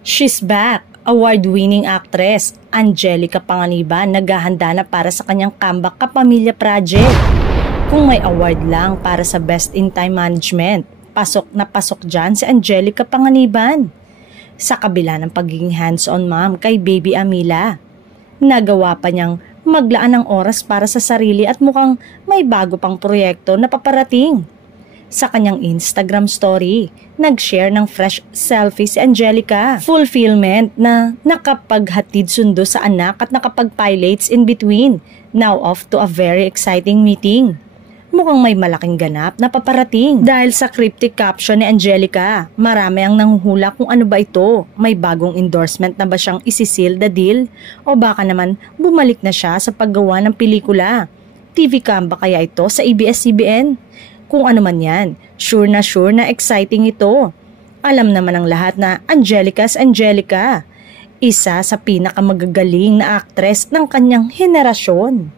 She's back! Award-winning actress Angelica Panganiban naghahanda na para sa kanyang comeback Kapamilya Project. Kung may award lang para sa Best in Time Management, pasok na pasok dyan si Angelica Panganiban. Sa kabila ng pagiging hands-on mom kay baby Amila, nagawa pa niyang maglaan ng oras para sa sarili at mukhang may bago pang proyekto na paparating. Sa kanyang Instagram story, nag-share ng fresh selfie si Angelica. Fulfillment na nakapaghatid sundo sa anak at nakapag-pilates in between. Now off to a very exciting meeting. Mukhang may malaking ganap na paparating. Dahil sa cryptic caption ni Angelica, marami ang nanghuhula kung ano ba ito. May bagong endorsement na ba siyang isisil the deal? O baka naman bumalik na siya sa paggawa ng pelikula? TV cam ba kaya ito sa ABS-CBN? Kung ano man yan, sure na exciting ito. Alam naman ng lahat na Angelica's Angelica, isa sa pinakamagagaling na aktres ng kanyang henerasyon.